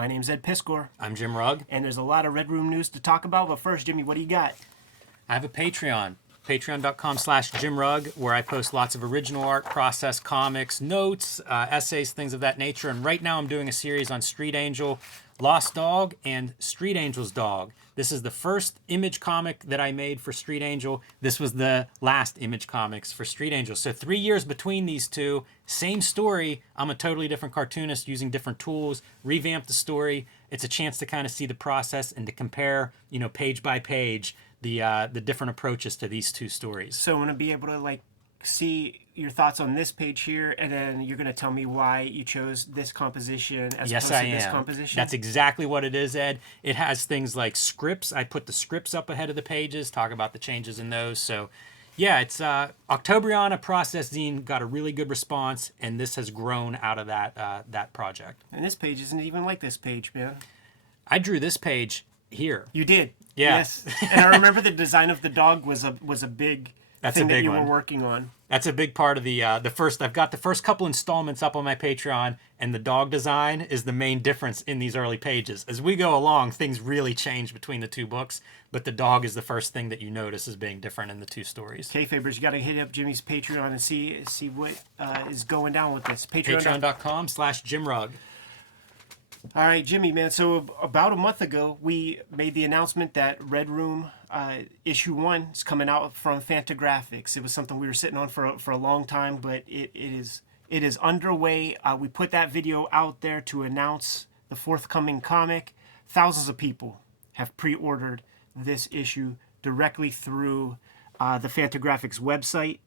My name's Ed Piskor. I'm Jim Rugg. And there's a lot of Red Room news to talk about. But first, Jimmy, what do you got? I have a Patreon, patreon.com/Jim Rugg, where I post lots of original art, process, comics, notes, essays, things of that nature. And right now I'm doing a series on Street Angel, Lost Dog, and Street Angel's Dog. This is the first Image comic that I made for Street Angel. This was the last Image comics for Street Angel. So 3 years between these two, same story. I'm a totally different cartoonist using different tools, revamped the story. It's a chance to kind of see the process and to compare, page by page, the different approaches to these two stories. So I'm going to be able to see your thoughts on this page here, and then you're going to tell me why you chose this composition as opposed to this composition? That's exactly what it is, Ed. It has things like scripts. I put the scripts up ahead of the pages, talk about the changes in those. So, yeah, it's Octobriana Process Zine got a really good response, and this has grown out of that project. And this page isn't even like this page, man. I drew this page here. You did? Yeah. Yes. And I remember the design of the dog was a big thing that you were working on. That's a big part of the first. I've got the first couple installments up on my Patreon, and the dog design is the main difference in these early pages. As we go along, things really change between the two books, but the dog is the first thing that you notice as being different in the two stories. Kayfabers, you got to hit up Jimmy's Patreon and see what is going down with this. Patreon.com/Jim Rugg. All right, Jimmy, man. So about a month ago, we made the announcement that Red Room issue 1 is coming out from Fantagraphics. It was something we were sitting on for a long time, but it is underway. We put that video out there to announce the forthcoming comic. Thousands of people have pre-ordered this issue directly through the Fantagraphics website,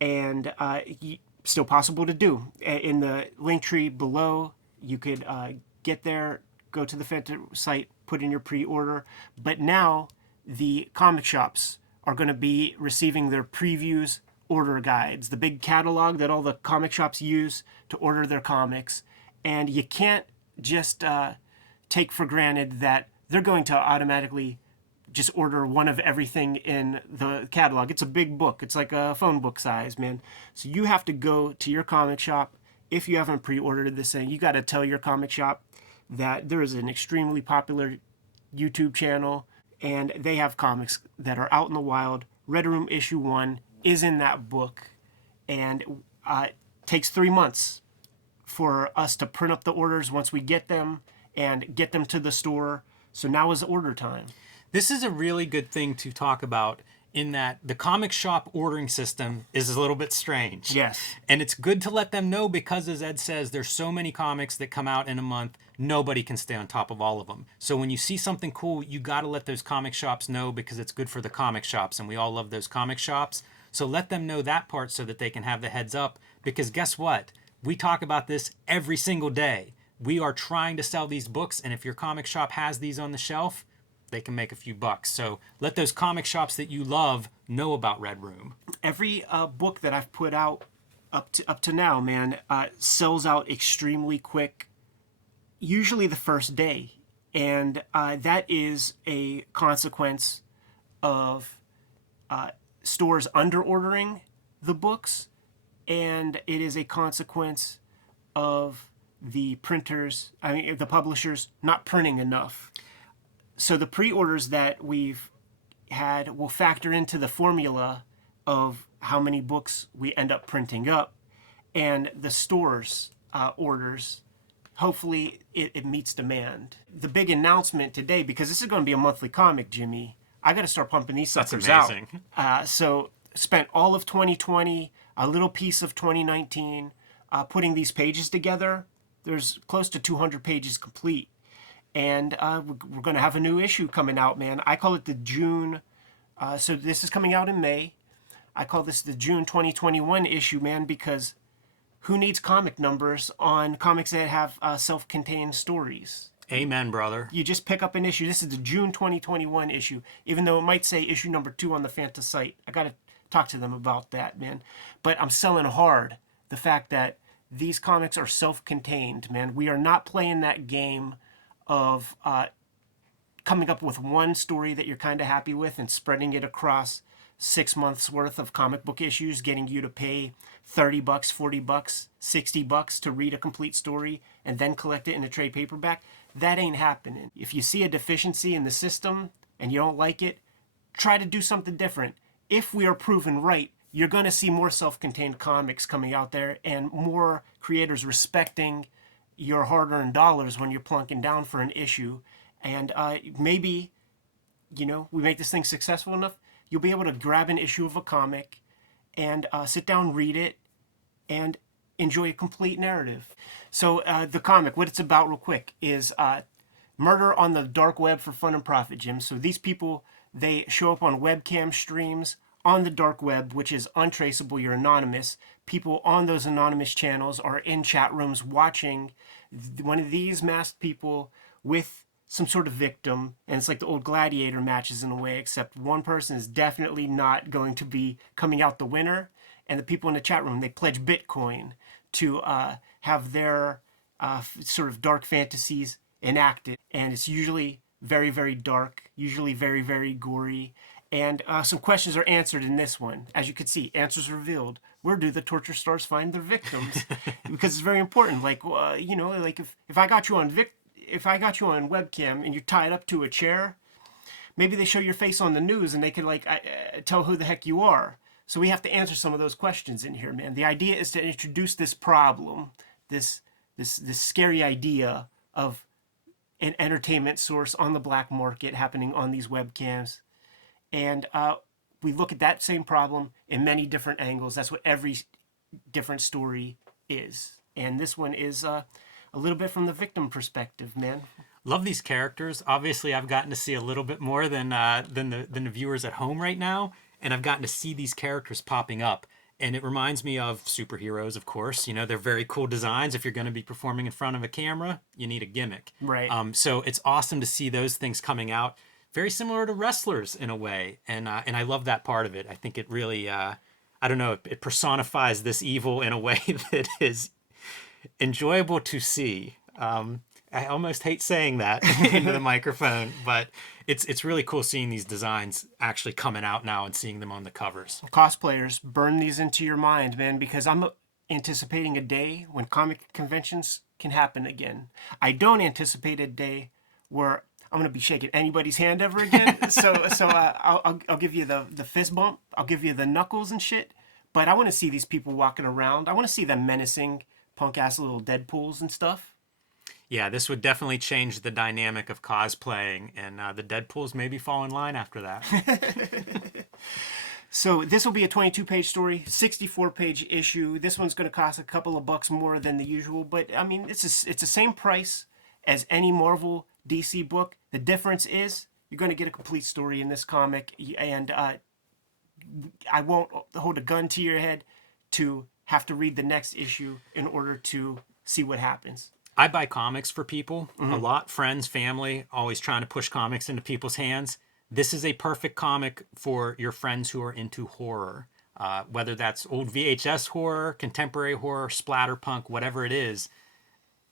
and still possible to do. In the link tree below, you could get there, go to the Fanta site, put in your pre-order. But now the comic shops are going to be receiving their previews order guides, the big catalog that all the comic shops use to order their comics. And you can't just take for granted that they're going to automatically just order one of everything in the catalog. It's a big book. It's like a phone book size, man. So you have to go to your comic shop. If you haven't pre-ordered this thing, you got to tell your comic shop that there is an extremely popular YouTube channel, and they have comics that are out in the wild. Red Room issue 1 is in that book, and it takes 3 months for us to print up the orders once we get them and get them to the store. So now is order time. This is a really good thing to talk about, in that the comic shop ordering system is a little bit strange. Yes. And it's good to let them know because, as Ed says, there's so many comics that come out in a month, nobody can stay on top of all of them. So when you see something cool, you got to let those comic shops know because it's good for the comic shops, and we all love those comic shops. So let them know that part so that they can have the heads up, because guess what? We talk about this every single day. We are trying to sell these books, and if your comic shop has these on the shelf, they can make a few bucks. So let those comic shops that you love know about Red Room. Every book that I've put out up to now, man, sells out extremely quick, usually the first day. And that is a consequence of stores under-ordering the books, and it is a consequence of the the publishers not printing enough. So the pre-orders that we've had will factor into the formula of how many books we end up printing up, and the store's orders, hopefully it meets demand. The big announcement today, because this is going to be a monthly comic, Jimmy, I got to start pumping these suckers out. That's amazing. So spent all of 2020, a little piece of 2019, putting these pages together. There's close to 200 pages complete. And we're going to have a new issue coming out, man. I call it the June. So this is coming out in May. I call this the June 2021 issue, man, because who needs comic numbers on comics that have self-contained stories? Amen, brother. You just pick up an issue. This is the June 2021 issue, even though it might say issue number 2 on the Fanta site. I got to talk to them about that, man. But I'm selling hard the fact that these comics are self-contained, man. We are not playing that game of coming up with one story that you're kind of happy with and spreading it across 6 months worth of comic book issues, getting you to pay $30, $40, $60 to read a complete story and then collect it in a trade paperback. That ain't happening. If you see a deficiency in the system and you don't like it, try to do something different. If we are proven right, you're going to see more self-contained comics coming out there and more creators respecting your hard-earned dollars when you're plunking down for an issue. And maybe, we make this thing successful enough, you'll be able to grab an issue of a comic and sit down, read it, and enjoy a complete narrative. So the comic, what it's about real quick, is murder on the dark web for fun and profit, Jim. So these people, they show up on webcam streams on the dark web, which is untraceable. You're anonymous. People on those anonymous channels are in chat rooms watching one of these masked people with some sort of victim, and it's like the old gladiator matches in a way, except one person is definitely not going to be coming out the winner, and the people in the chat room, they pledge Bitcoin to have their sort of dark fantasies enacted, and it's usually very, very dark, usually very, very gory, and some questions are answered in this one. As you can see, answers revealed. Where do the torture stars find their victims? Because it's very important. Like, like if I got you on webcam and you're tied up to a chair, maybe they show your face on the news and they can tell who the heck you are. So we have to answer some of those questions in here, man. The idea is to introduce this problem, this scary idea of an entertainment source on the black market happening on these webcams. And we look at that same problem in many different angles. That's what every different story is. And this one is a little bit from the victim perspective, man. Love these characters. Obviously, I've gotten to see a little bit more than the viewers at home right now, and I've gotten to see these characters popping up. And it reminds me of superheroes, of course. They're very cool designs. If you're going to be performing in front of a camera, you need a gimmick. Right. So it's awesome to see those things coming out. Very similar to wrestlers in a way, and I love that part of it. I think it really, I don't know, it personifies this evil in a way that is enjoyable to see. I almost hate saying that into the microphone, but it's really cool seeing these designs actually coming out now and seeing them on the covers. Cosplayers, burn these into your mind, man, because I'm anticipating a day when comic conventions can happen again. I don't anticipate a day where I'm gonna be shaking anybody's hand ever again. so I'll give you the fist bump. I'll give you the knuckles and shit. But I want to see these people walking around. I want to see them menacing punk ass little Deadpools and stuff. Yeah, this would definitely change the dynamic of cosplaying, and the Deadpools maybe fall in line after that. So this will be a 22-page story, 64-page issue. This one's going to cost a couple of bucks more than the usual, but I mean it's the same price as any Marvel DC book. The difference is you're going to get a complete story in this comic, and I won't hold a gun to your head to have to read the next issue in order to see what happens. I buy comics for people a lot, friends, family, always trying to push comics into people's hands. This is a perfect comic for your friends who are into horror, whether that's old VHS horror, contemporary horror, splatterpunk, whatever it is.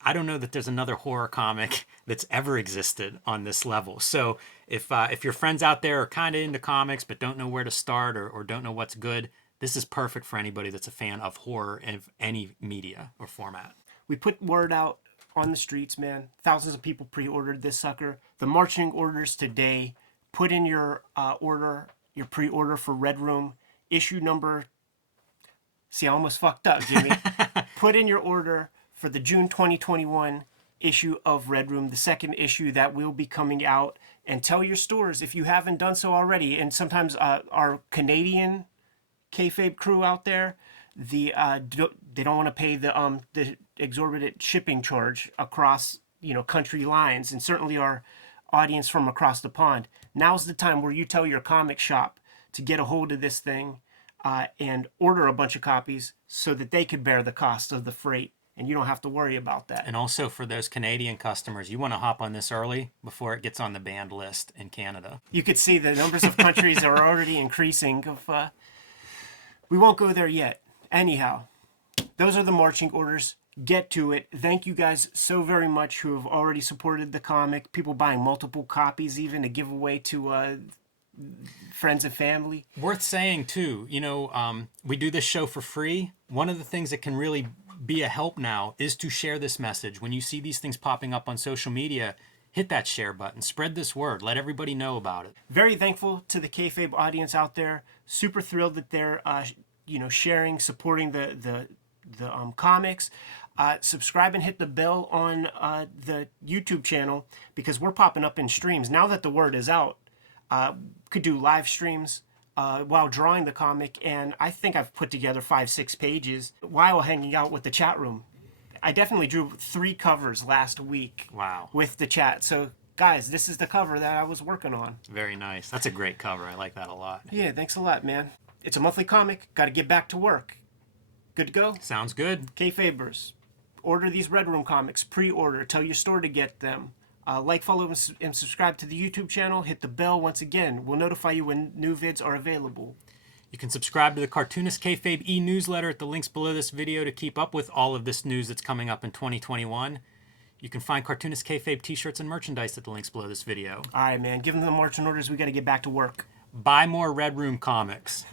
I don't know that there's another horror comic that's ever existed on this level. So if your friends out there are kind of into comics but don't know where to start or don't know what's good, this is perfect for anybody that's a fan of horror in any media or format. We put word out on the streets, man. Thousands of people pre-ordered this sucker. The marching orders today. Put in your your pre-order for Red Room issue number. See, I almost fucked up, Jimmy. Put in your order for the June 2021 issue of Red Room, the second issue that will be coming out. And tell your stores if you haven't done so already. And sometimes our Canadian Kayfabe crew out there, they don't want to pay the exorbitant shipping charge across country lines, and certainly our audience from across the pond. Now's the time where you tell your comic shop to get a hold of this thing and order a bunch of copies so that they could bear the cost of the freight, and you don't have to worry about that. And also for those Canadian customers, you want to hop on this early before it gets on the banned list in Canada. You could see the numbers of countries are already increasing. We won't go there yet. Anyhow, those are the marching orders. Get to it. Thank you guys so very much who have already supported the comic. People buying multiple copies even to give away to friends and family. Worth saying too, we do this show for free. One of the things that can really be a help now is to share this message. When you see these things popping up on social media, hit that share button. Spread this word. Let everybody know about it. Very thankful to the Kayfabe audience out there. Super thrilled that they're sharing, supporting the comics. Subscribe and hit the bell on the YouTube channel, because we're popping up in streams now that the word is out. Could do live streams while drawing the comic, and I think I've put together 5-6 pages while hanging out with the chat room. I definitely drew 3 covers last week. Wow. With the chat. So guys, this is the cover that I was working on. Very nice. That's a great cover. I like that a lot. Yeah, thanks a lot, man. It's a monthly comic. Got to get back to work. Good to go? Sounds good. Kayfabers, order these Red Room comics. Pre-order. Tell your store to get them. Like, follow, and subscribe to the YouTube channel. Hit the bell once again. We'll notify you when new vids are available. You can subscribe to the Cartoonist Kayfabe e-newsletter at the links below this video to keep up with all of this news that's coming up in 2021. You can find Cartoonist Kayfabe t-shirts and merchandise at the links below this video. All right, man. Give them the marching orders. We got to get back to work. Buy more Red Room comics.